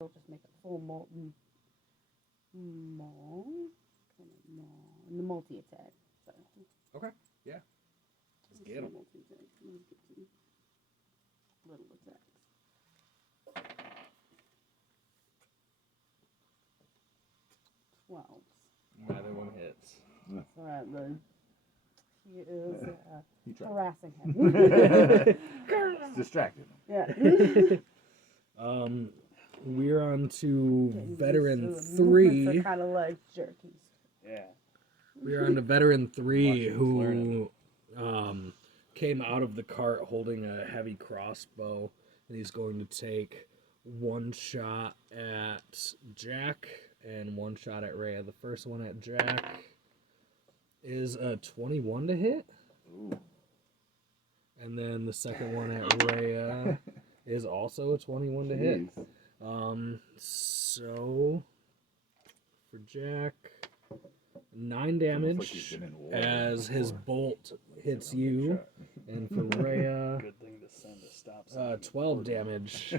We'll just make a full molten maul. And the multi-attack. So. Okay, yeah. Let's get him. Multi-attack. Let's get some little attacks. 12. Neither one hits. So he is harassing him. It's distracted. Yeah. We're on to veteran 3. Kind of like jerkies. Yeah. We're on to veteran 3 who came out of the cart holding a heavy crossbow, and he's going to take one shot at Jack and one shot at Rhea. The first one at Jack is a 21 to hit. Ooh. And then the second one at Rhea is also a 21 to hit. So for Jack, 9 damage as his bolt hits you, and for Rhea, Good thing to send a stop sign. 12 damage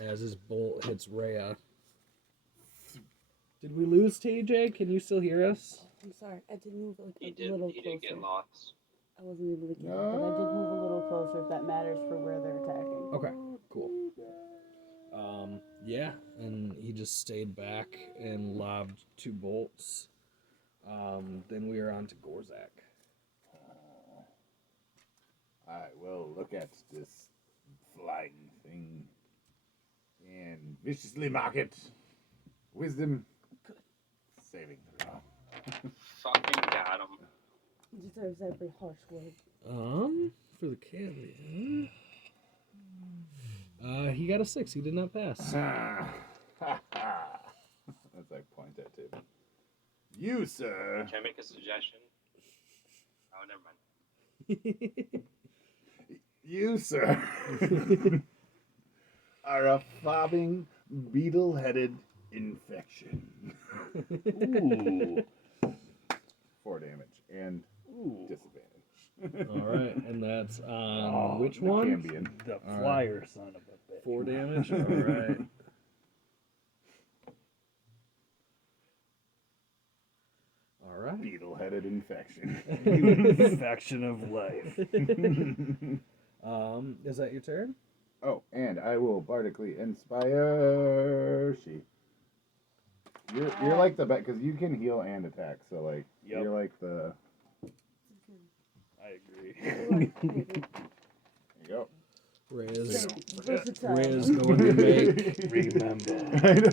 as his bolt hits Rhea. Did we lose TJ? Can you still hear us? I'm sorry, I did move like He a little closer. He did get lost. I wasn't able to get it, but I did move a little closer if that matters for where they're attacking. Okay, cool. Yeah, and he just stayed back and lobbed 2 bolts. Then we are on to Gorzak. I will look at this flying thing and viciously mock it. Wisdom. Saving throw. Fucking got him. He deserves every harsh word. For the candy, he got a 6. He did not pass. That's like point at too. You, sir. Can I make a suggestion? Oh, never mind. You, sir. are a fobbing, beetle-headed infection. Ooh. 4 damage and disadvantage. All right, and that's on which one? Cambion. The flyer, son of a bitch. 4 damage. All right. All right. Beetle-headed infection. Infection of life. Is that your turn? Oh, and I will bardically inspire she. You're like the bet because you can heal and attack, so like you're like the. I agree. There you go. Rhea's Versatile. going to make. Remember. I know.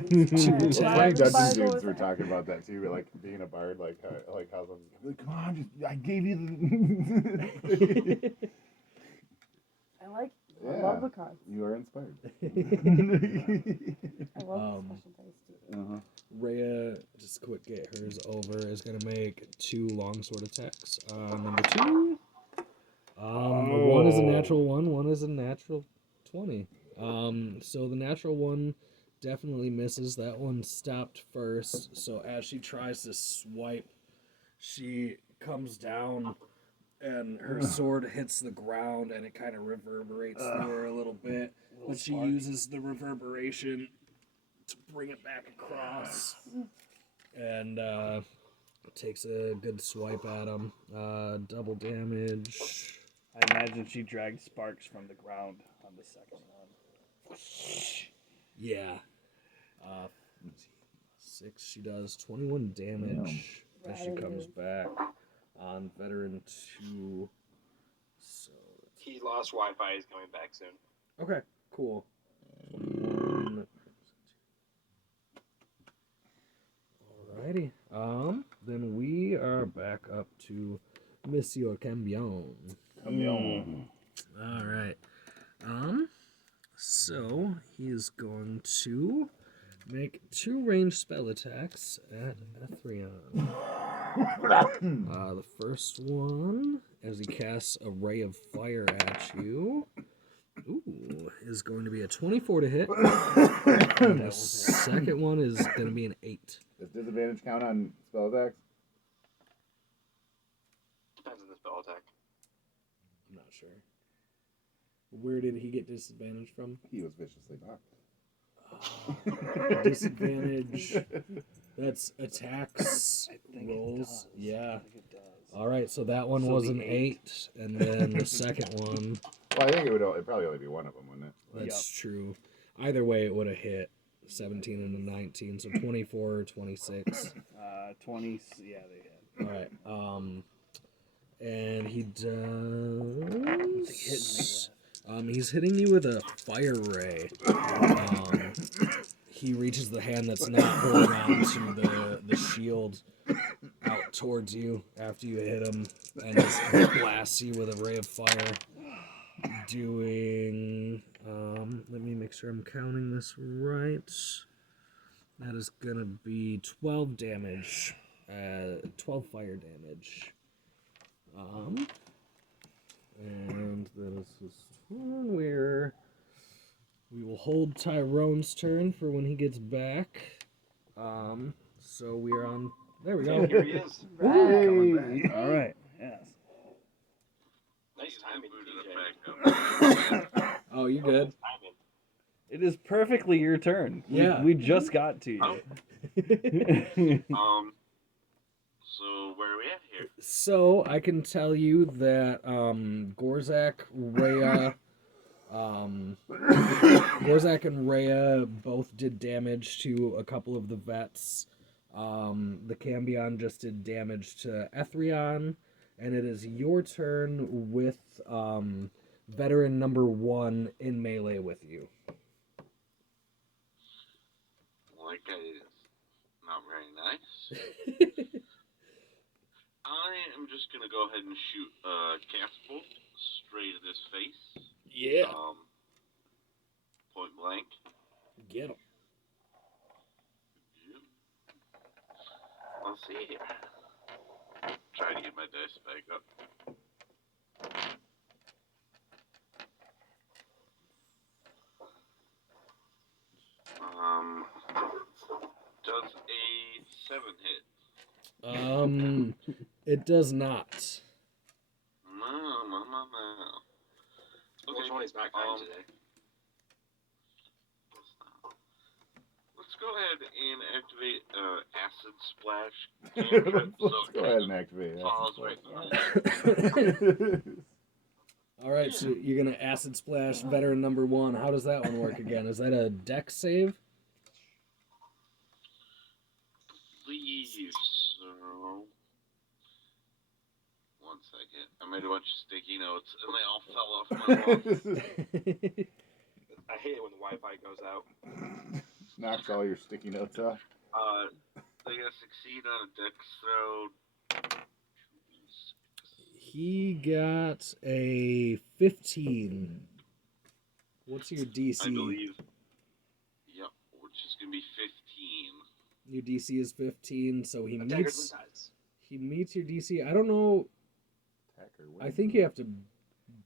Two Playing attacks. Dungeons dudes were talking about that too, but like being a bard, like how someone's like, come on, just I gave you the. I love the cards. You are inspired. I love the special dice too. Rhea, just quick get hers over, is going to make 2 longsword attacks. Number 2. One is a natural 1, one is a natural 20. So the natural 1 definitely misses. That one stopped first. So as she tries to swipe, she comes down and her sword hits the ground and it kind of reverberates through her a little bit. But she uses the reverberation to bring it back across and takes a good swipe at him. Double damage. I imagine she dragged sparks from the ground on the second one. Yeah. 6, she does 21 damage as she comes back on veteran 2. So He lost Wi-Fi. He's coming back soon. okay, cool. 21. Alrighty. Then we are back up to Monsieur Cambion. All right. So he is going to make 2 ranged spell attacks at Ethrion. The first one, as he casts a ray of fire at you, is going to be a 24 to hit. And the second one is going to be an 8. Does disadvantage count on spell attacks? Depends on the spell attack. I'm not sure. Where did he get disadvantage from? He was viciously mocked. Disadvantage. That's attacks, I think rolls. it does. Yeah. I think it does. All right, so that one So was the an 8. 8, and then the second one. Well, I think it'd probably only be one of them, wouldn't it? That's true. Either way, it would have hit 17 and a 19, so 24 or 26. 20. Yeah, they hit. All right. And he What's he hitting me does. with? He's hitting you with a fire ray. He reaches the hand that's not holding on to the shield out towards you after you hit him, and just blasts you with a ray of fire. Doing. Let me make sure I'm counting this right. That is gonna be 12 damage. 12 fire damage. And that is his turn. We will hold Tyrone's turn for when he gets back. So we are on. There we go. Here he is. Coming back. All right. Yes. Nice timing, TJ. Oh, you good? Timing. It is perfectly your turn. Yeah. We just got to you. So where are we at here? So I can tell you that Gorzak, Rhea, Gorzak and Rhea both did damage to a couple of the vets. The Cambion just did damage to Ethrion, and it is your turn with veteran number 1 in melee with you. Well, that guy is not very nice. I am just gonna go ahead and shoot cast bolt straight at his face. Yeah. Point blank. Get him. Yep. Let's see here. Try to get my dice back up. Does a 7 hit? It does not. No. Okay. Which one is back on today? Let's go ahead and activate Acid Splash. Cantrip, Let's go ahead and activate it. falls right All right, so you're gonna acid splash veteran number 1. How does that one work again? Is that a dex save? Please. So, 1 second. I made a bunch of sticky notes and they all fell off my wall. I hate it when the Wi-Fi goes out. Knocks all your sticky notes off. They gotta succeed on a dex throw. He got a 15. What's your DC? I believe. Yep, which is gonna be 15. Your DC is 15, so he Daggers meets. and ties. He meets your DC. I don't know. I think you have to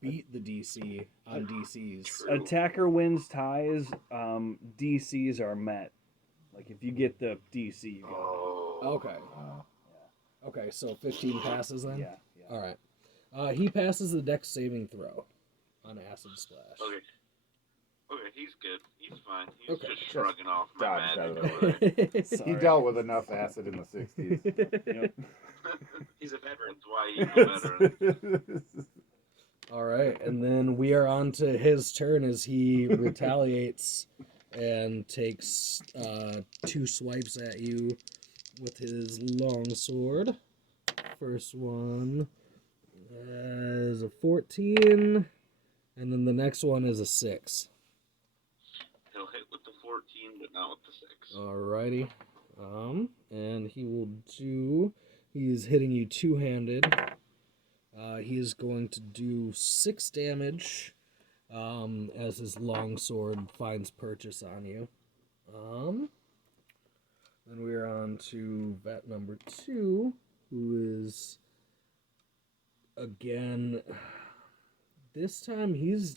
beat the DC on DCs. True. Attacker wins ties. DCs are met. Like if you get the DC, you go. Oh. Okay. Okay, so 15 passes then? Yeah. All right. He passes the dex saving throw on acid splash. Okay. Okay, he's good. He's fine. He's Okay. just shrugging off my Dodged out magic of over there. He Sorry. dealt with enough acid in the 60s. Yep. He's a veteran. That's why he's a veteran. All right, and then we are on to his turn as he retaliates and takes 2 swipes at you with his long sword. First one is a 14, and then the next one is a 6. He'll hit with the 14, but not with the 6. Alrighty. And he will do. He's hitting you 2-handed. He is going to do 6 damage as his longsword finds purchase on you. Then we're on to vet number 2, who is again. This time he's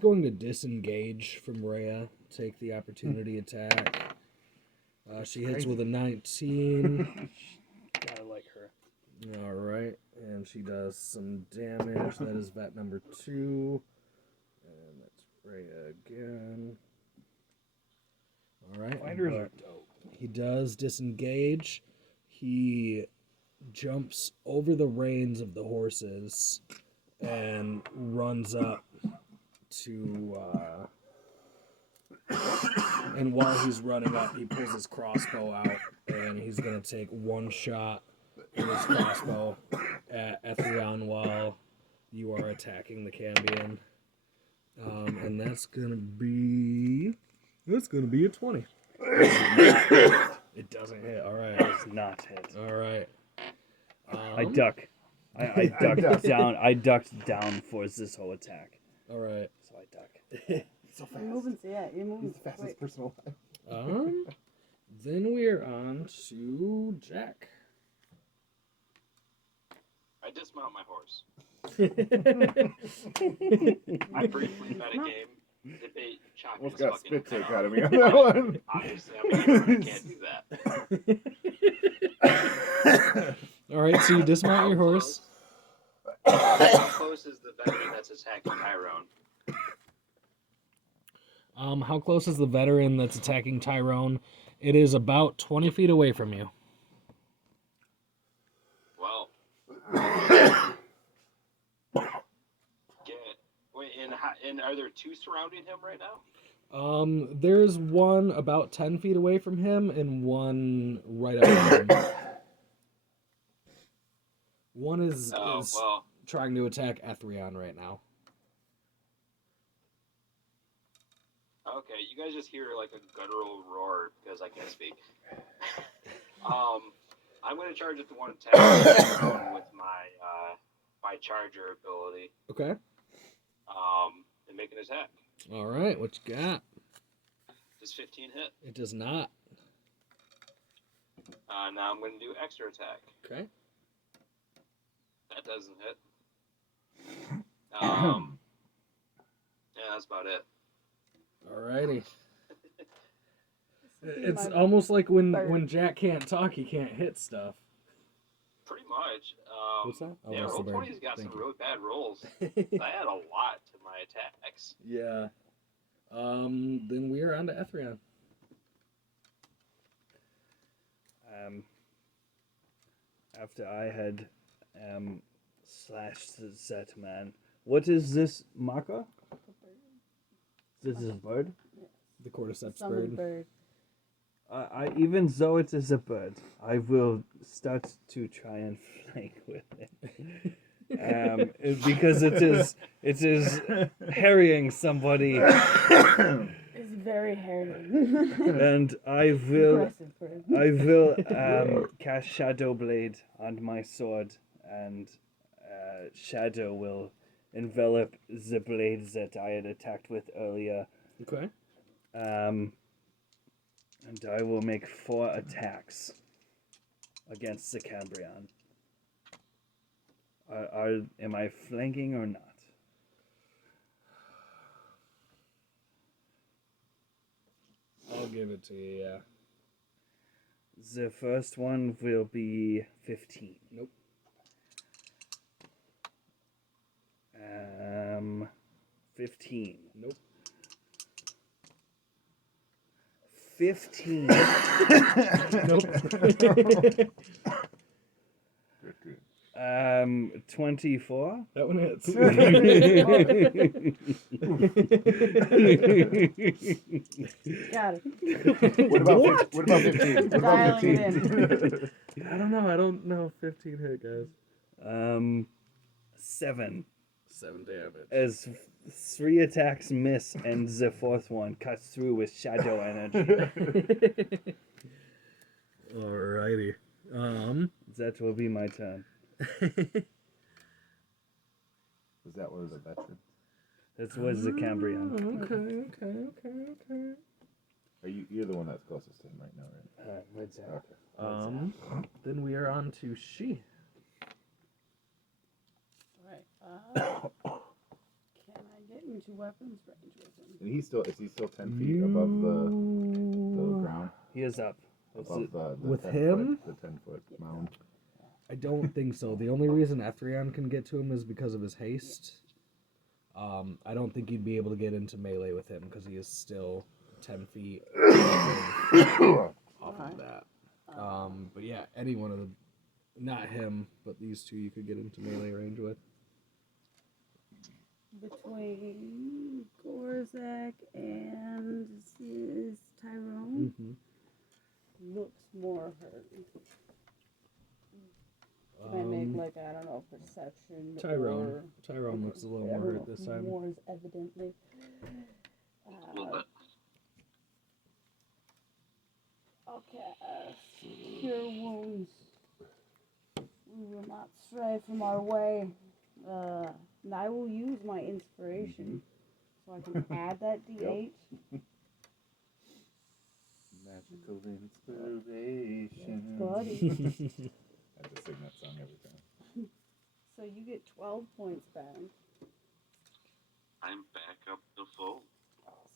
going to disengage from Rhea, take the opportunity attack. She hits with a 19. Gotta like her. Alright, and she does some damage. That is vet number 2. And that's Rhea again. All right. Fighters but are dope. He does disengage. He jumps over the reins of the horses and runs up to. And while he's running up, he pulls his crossbow out, and he's gonna take one shot with his crossbow at Ethrion while you are attacking the Cambion. And that's gonna be a 20. It doesn't hit. All right. Does not hit. All right. I duck. I ducked down. I ducked down for this whole attack. All right. So I duck. So You're moving, yeah, you're moving. He's the fastest quick. person alive. Then we're on to Jack. I dismount my horse. I briefly met a game. Debate chopping Almost his got fucking spit head take off. out of me on that one. Obviously, I'm a hero. I can't do that. All right, so you dismount your horse. How close is the veteran that's attacking Tyrone? How close is the veteran that's attacking Tyrone? It is about 20 feet away from you. Well, wait, and are there two surrounding him right now? There's one about 10 feet away from him and one right up him. One is Well, trying to attack Ethrion right now. okay, you guys just hear like a guttural roar because I can't speak. I'm gonna charge at the one attack with my charger ability. Okay. And make an attack. All right, what you got? Does 15 hit? It does not. Now I'm gonna do extra attack. Okay. That doesn't hit. Yeah, that's about it. Alrighty. This would be It's my almost like when bird. Jack can't talk, he can't hit stuff. Pretty much. What's that? Oh, Yeah, that's the bird. Roll20's got Thank some you. really bad rolls. I had a lot to my attacks. Yeah. Then we are on to Ethrion. After I had slashed that man, what is this marker? This is a bird. The cordyceps Summoned bird. I even though it is a bird, I will start to try and flank with it. Because it is harrying somebody, It's very hairy. and I will Aggressive bird. cast Shadow Blade on my sword, and shadow will envelop the blade that I had attacked with earlier. Okay. And I will make 4 attacks against the Cambrian. Am I flanking or not? I'll give it to you, yeah. The first one will be 15. Nope. 15. Nope. 15. Nope. 24. That one hits. Got it. What about 15? What about Dialing it 15? I don't know. I don't know. 15 hit, guys. 7. 7 damage. As 3 attacks miss, and the 4th one cuts through with shadow energy. Alrighty. That will be my turn. Was that one of the veterans? That was the Cambrian. Okay. You're the one that's closest to him right now, right? What's that? Okay. Then we are on to she. Alright. Can I get into weapons range with him? And is he still 10 feet above the ground? He is up. Above the With 10 him? Foot, the 10-foot mound. I don't think so. The only reason Ethrion can get to him is because of his haste. I don't think you'd be able to get into melee with him because he is still 10 feet off Okay. of that. But yeah, any one of the, not him, but these two you could get into melee range with. Between Gorzak and is Tyrone, looks more hurt. Can I make like, I don't know, perception? Tyrone looks a little more hurt this time. More is evidently. A little bit. Okay, cure wounds. We will not stray from our way. And I will use my inspiration so I can add that D8. Magical inspiration. Buddy. I have to sing that song every time. So you get 12 points back. I'm back up to full.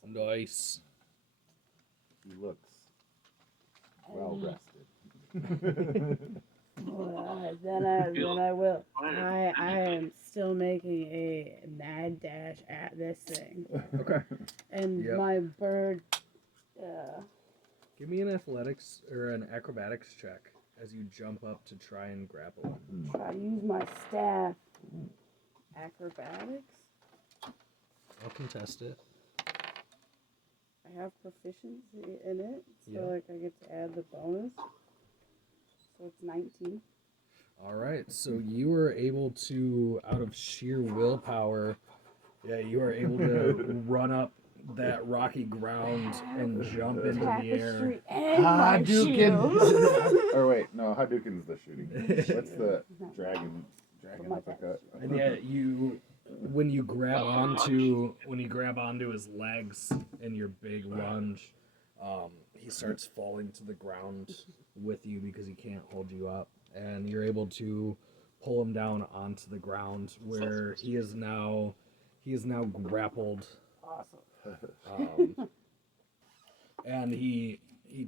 Nice. He looks well rested. Then I will. I am still making a mad dash at this thing. Okay. And Yep. my bird. Give me an athletics or an acrobatics check as you jump up to try and grapple him. Try to use my staff. Acrobatics. I'll contest it. I have proficiency in it, so Yeah. like I get to add the bonus. So it's 19. All right, so you were able to, out of sheer willpower, you are able to run up that rocky ground and jump into the air. Tapestry and my shield. Or wait, no, Hadouken's the shooting. What's the dragon uppercut? And yeah, when you grab onto his legs in your big lunge, he starts falling to the ground with you because he can't hold you up, and you're able to pull him down onto the ground where he is now grappled. Awesome. And he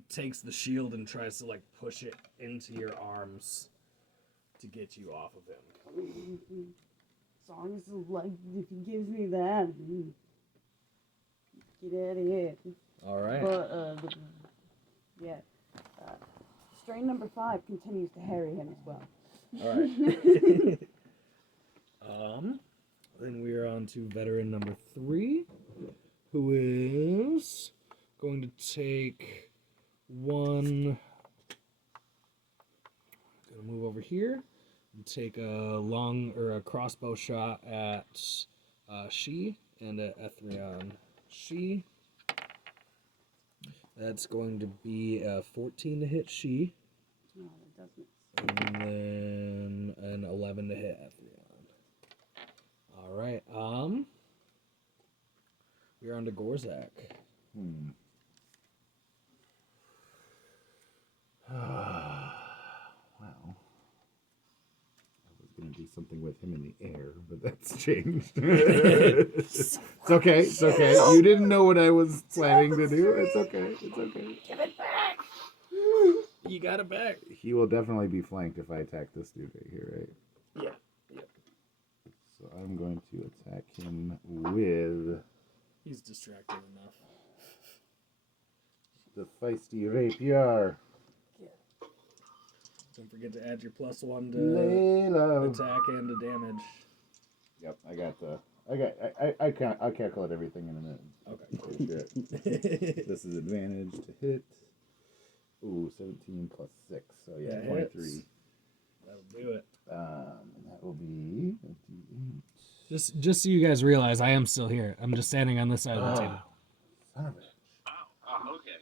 takes the shield and tries to like push it into your arms to get you off of him. As long as like if he gives me that, get out of here. All right. But strain number 5 continues to harry him as well. All right. Then we are on to veteran number 3, who is going to take one. Gonna move over here and take a crossbow shot at She and at Ethrion. She. That's going to be a 14 to hit She. No, it doesn't. And then an 11 to hit Ethrion. All right. We're on to Gorzak. Wow. I was going to do something with him in the air, but that's changed. It's okay. It's okay. You didn't know what I was planning to do. It's okay. It's okay. Give it back! You got it back. He will definitely be flanked if I attack this dude right here, right? Yeah. Yep. So I'm going to attack him with He's distracted enough. the feisty rapier. Don't forget to add your +1 to Layla. attack and to damage. Yep, I calculate everything in a minute. Okay. This is advantage to hit. Ooh, 17 plus 6, so yeah, That 23. hits. That'll do it. And that will be a D8. Just so you guys realize, I am still here. I'm just standing on this side of the table. Son of a Oh, okay.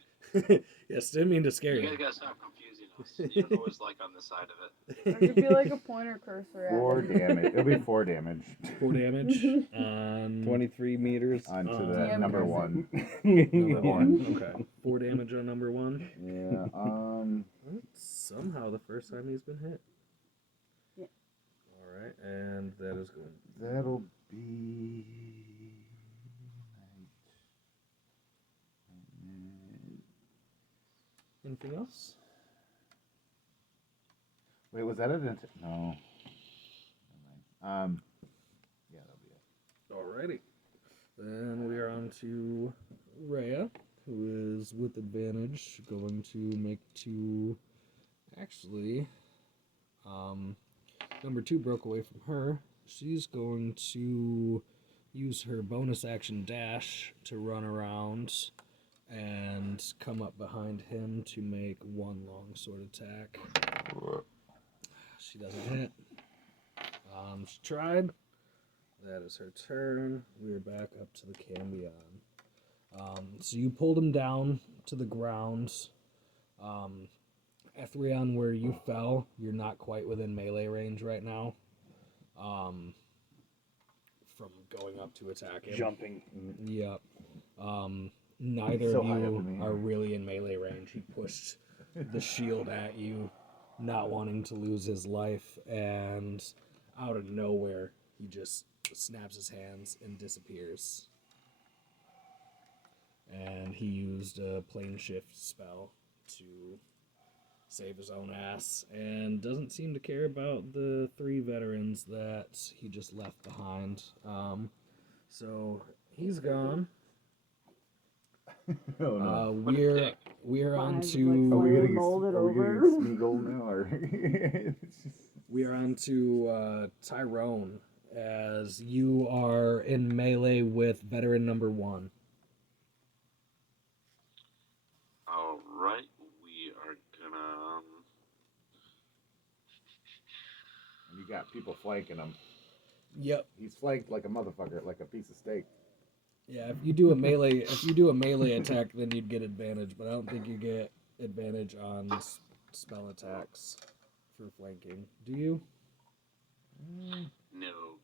Yes, didn't mean to scare You you. guys gotta stop confusing us. You're always like on the side of it. There could be like a pointer cursor at 4 it. damage. It'll be 4 damage 4 damage on 23 meters. onto Oh. that Damn number person. 1. number 1. Okay. 4 damage on number 1. Yeah, Somehow the first time he's been hit. Yeah. Alright, and that is going. that'll be... Anything else? Wait, was that it? No. Yeah, that'll be it. Alrighty. Then we are on to Rhea, who is with advantage, going to make two. Actually, number 2 broke away from her. She's going to use her bonus action dash to run around and come up behind him to make one longsword attack. She doesn't hit. She tried. That is her turn. We're back up to the Cambion. So you pulled him down to the ground. Ethrion, where you fell, you're not quite within melee range right now. From going up to attack him. Jumping. Yep. Neither So of high up you in the are air. really in melee range. He pushed the shield at you, not wanting to lose his life, and out of nowhere, he just snaps his hands and disappears. And he used a plane shift spell to save his own ass, and doesn't seem to care about the 3 veterans that he just left behind. So he's gone. Oh no. We're on Fine, to like, Are we slowly getting molded are we over. getting Smeagol now, or it's just... we are on to Tyrone, as you are in melee with veteran number 1. Alright, we are gonna. You got people flanking him. Yep. He's flanked like a motherfucker, like a piece of steak. Yeah, if you do a melee attack, then you'd get advantage, but I don't think you get advantage on spell attacks for flanking. Do you? No.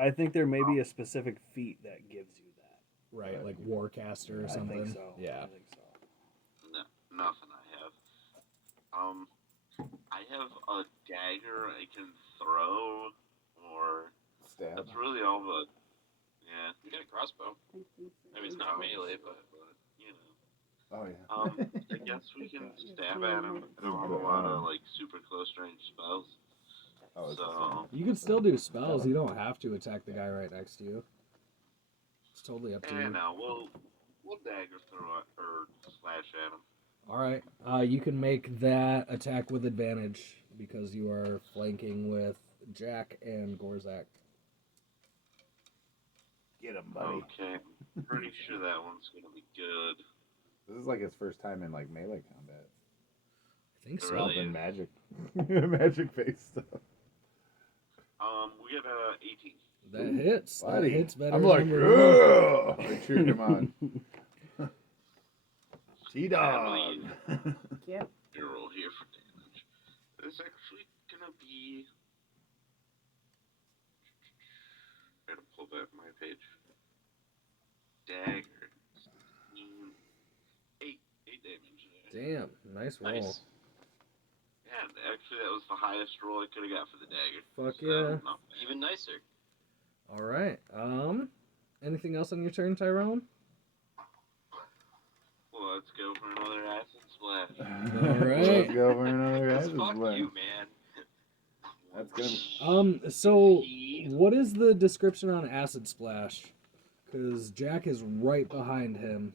I think there may be a specific feat that gives you that. Right, like Warcaster or I something. think so. Yeah. I think so. No, nothing I have. I have a dagger I can throw, or Stab. that's really all but. Yeah, we got a crossbow. I mean, it's not melee, but you know. Oh yeah. I guess we can stab at him. I don't have a lot of like super close range spells. Oh, it's So You can still do spells. You don't have to attack the guy right next to you. It's totally up to you. no, we'll dagger through it or slash at him. All right. You can make that attack with advantage because you are flanking with Jack and Gorzak. Get him, buddy. Okay, pretty sure that one's gonna be good. This is like his first time in like melee combat. I think so. Really? Something magic, magic face stuff. We got a 18. That hits. That Buddy. hits better. I'm like, number 1. ugh! I cheered him on. T-Dog. Yep. Roll here for damage. It's actually gonna be. Gotta pull that my page. Dagger. 8 damage there. Damn, nice roll. Nice. Yeah, actually that was the highest roll I could have got for the dagger. Fuck So, yeah. not bad. Even nicer. All right. Anything else on your turn, Tyrone? Well, let's go for another acid splash. All right. Let's go for another That's acid fuck splash. you, man. That's gonna. So what is the description on acid splash? Because Jack is right behind him.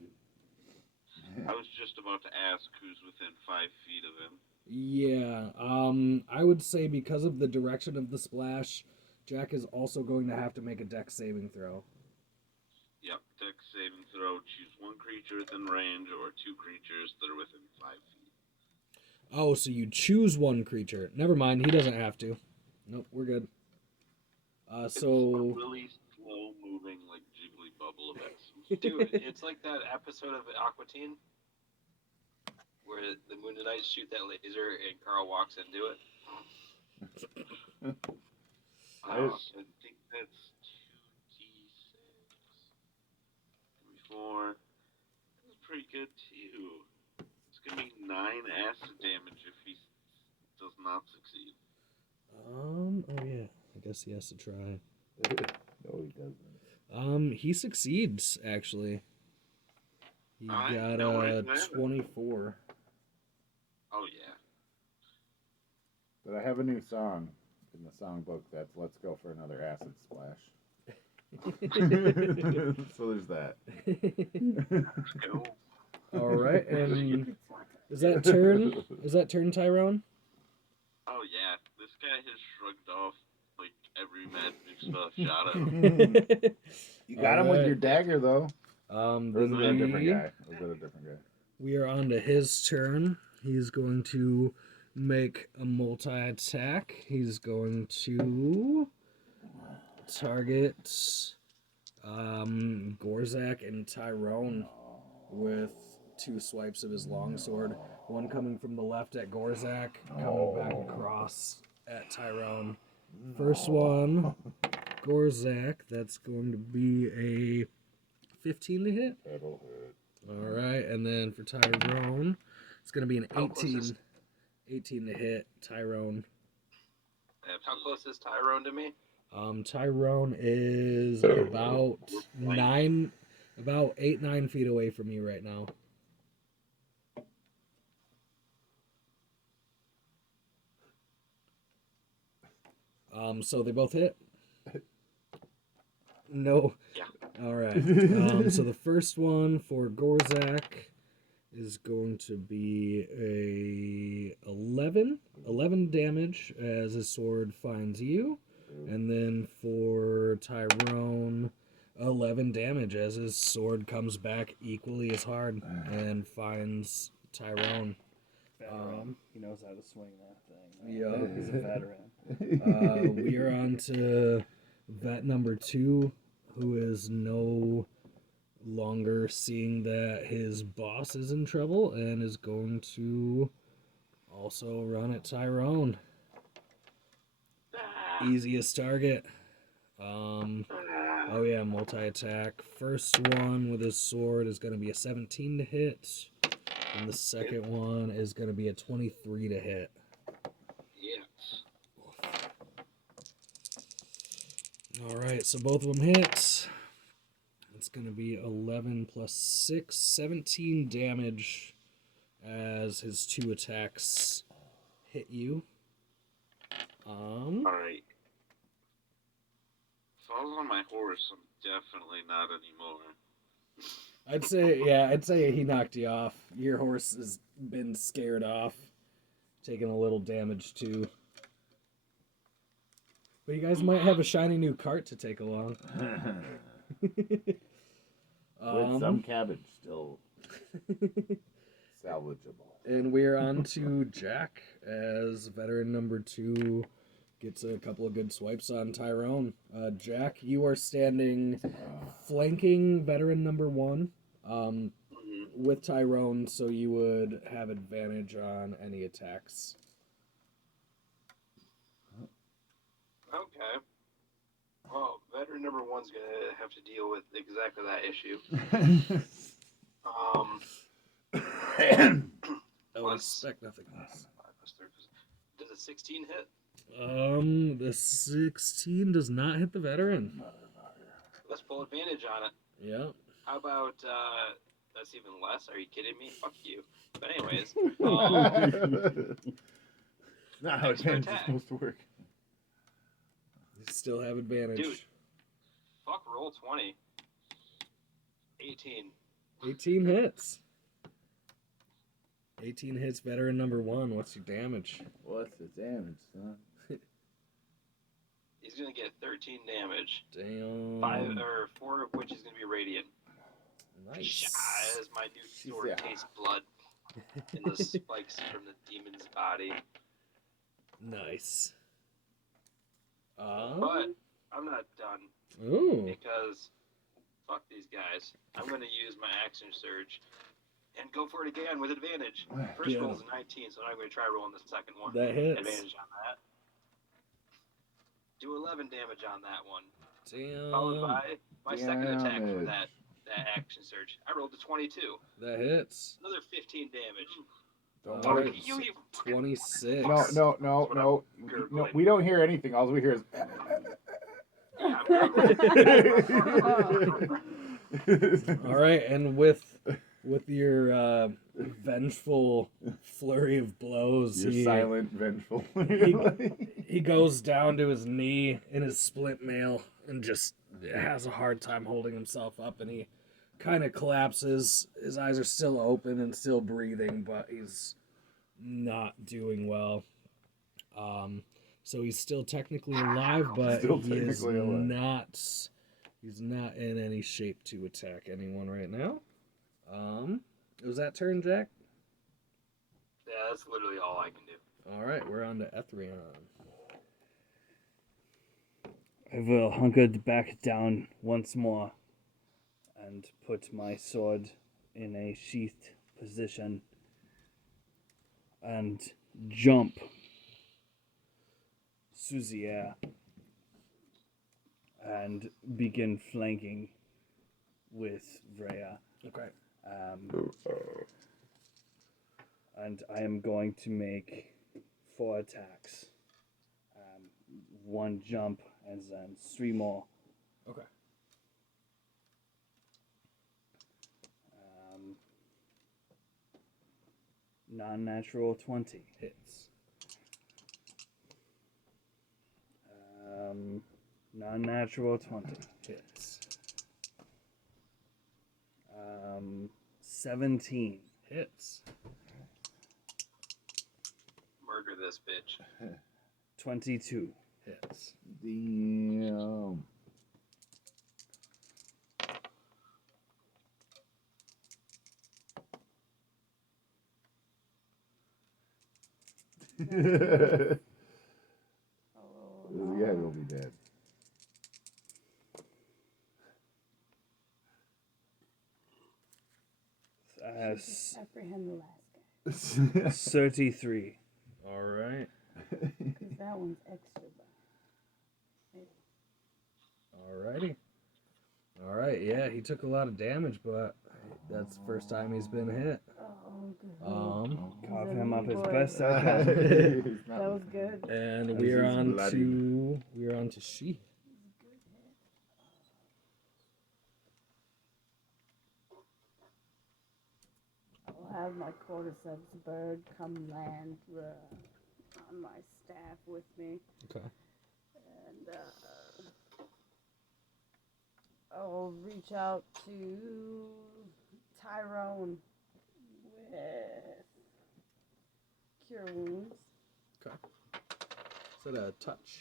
I was just about to ask who's within 5 feet of him. Yeah. I would say because of the direction of the splash, Jack is also going to have to make a dex saving throw. Yep, dex saving throw. Choose one creature within range or 2 creatures that are within 5 feet. Oh, so you choose one creature. Never mind, he doesn't have to. Nope, we're good. It's a So really slow moving, like jiggly bubble of X. Dude, it's like that episode of Aqua Teen where the Moon Knights shoot that laser and Carl walks into it. I think that's 2d6. 4. That's pretty good too. It's gonna be 9 acid damage if he does not succeed. oh yeah, I guess he has to try. No, he doesn't. He succeeds actually. He Alright, got no a worries, man. 24. Oh yeah. But I have a new song in the songbook that's "Let's Go for Another Acid Splash." So there's that. Go. All right, and is that turn? Is that turn, Tyrone? Oh yeah, this guy has shrugged off like every magic spell shot at him. You got him with Alright. your dagger, though. Or is Then it a different guy? Or is it a different guy? we are on to his turn. He's going to make a multi-attack. He's going to target Gorzak and Tyrone with 2 swipes of his longsword. One coming from the left at Gorzak, coming back across at Tyrone. First one, Gorzak, that's going to be a 15 to hit. That'll hit. All right, and then for Tyrone, it's going to be an How close 18. is- 18 to hit Tyrone. How close is Tyrone to me? Tyrone is about 8-9 feet away from you right now. So they both hit? No. Yeah. All right. So the first one for Gorzak is going to be a 11 damage as his sword finds you. And then for Tyrone, 11 damage as his sword comes back equally as hard and finds Tyrone. Veteran. He knows how to swing that thing. Yeah. He's a veteran. We are on to vet number 2, who is no longer seeing that his boss is in trouble and is going to also run at Tyrone. Easiest target. Oh yeah, multi-attack. First one with his sword is going to be a 17 to hit. And the second one is going to be a 23 to hit. Yes. Alright, so both of them hit. It's going to be 11 plus 6, 17 damage as his 2 attacks hit you. Alright. If I was on my horse, I'm definitely not anymore. I'd say he knocked you off. Your horse has been scared off, taking a little damage too. But you guys might have a shiny new cart to take along. With some cabbage still salvageable. And we're on to Jack as veteran number 2 gets a couple of good swipes on Tyrone. Jack, you are standing flanking veteran number 1 with Tyrone, so you would have advantage on any attacks. Okay. Well, veteran number 1's gonna have to deal with exactly that issue. I would expect nothing less. Does a 16 hit? The 16 does not hit the veteran. Let's pull advantage on it. Yeah. How about that's even less? Are you kidding me? Fuck you. But anyways, Not how Extra advantage is attack. supposed to work. You still have advantage. Dude. Fuck roll 20. 18. 18 hits. 18 hits veteran number 1. What's your damage? What's the damage, son? He's gonna get 13 damage. Damn. 4 of which is gonna be radiant. Nice. As my new sword Yeah. tastes blood in the spikes from the demon's body. Nice. But I'm not done Ooh. because fuck these guys. I'm gonna use my action surge and go for it again with advantage. First Yeah. roll's a 19, so I'm gonna try rolling the second one. That hits. Advantage on that. Do 11 damage on that one. Damn. Followed by my second attack for Damage. that action surge. I rolled a 22. That hits. Another 15 damage. Don't All worry. right. You 26. No. We don't hear anything. All we hear is. All right, and with your vengeful flurry of blows, You're he, silent, vengeful. he goes down to his knee in his splint mail and just has a hard time holding himself up, and he kind of collapses. His eyes are still open and still breathing, but he's not doing well. So he's still technically alive, but Still he is technically alive. not. He's not in any shape to attack anyone right now. Was that turn, Jack? Yeah, that's literally all I can do. All right, we're on to Ethrion. I will hunker back down once more and put my sword in a sheathed position and jump Suzier and begin flanking with Vreya. Okay. And I am going to make 4 attacks. 1 jump and then 3 more. Okay. Non-natural 20. Hits. Non-natural 20. Hits. 17. Hits. Murder this bitch. 22. Hits. Damn. Oh, Yeah, you'll be dead. Apprehend the last guy. 33. All right. Because that one's extra bad. Alrighty. All right. Yeah, he took a lot of damage, but that's the first time he's been hit. Oh, good. Carve He's a him up mean as boy. best I can. That was good. And As we're he's on bloodied. to she. I'll have my cordyceps bird come land on my staff with me. Okay. And I'll reach out to Tyrone with Cure Wounds. Okay. Is that a touch?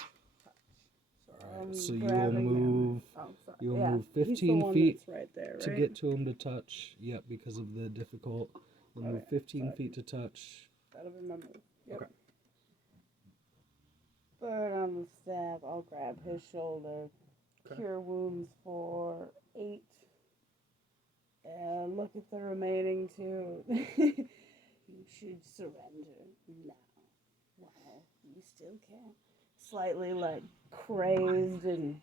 All right. So So you will grabbing him. move. Oh, sorry. You'll Yeah, move he's the 15 one feet that's right there, to right? get to him to touch. Yep, because of the difficult. You'll move Okay, 15 sorry. feet to touch. Gotta remember. Yep. Okay. Bird on the staff. I'll grab his shoulder. Okay. Cure wounds for 8. And look at the remaining 2. You should surrender now. Wow, you still can. Slightly like crazed and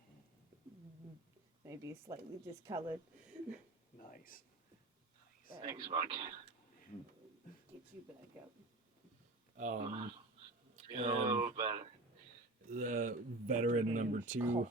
maybe slightly discolored. Nice. Thanks, Monk. Get you back up. Feel a little better. The veteran number 2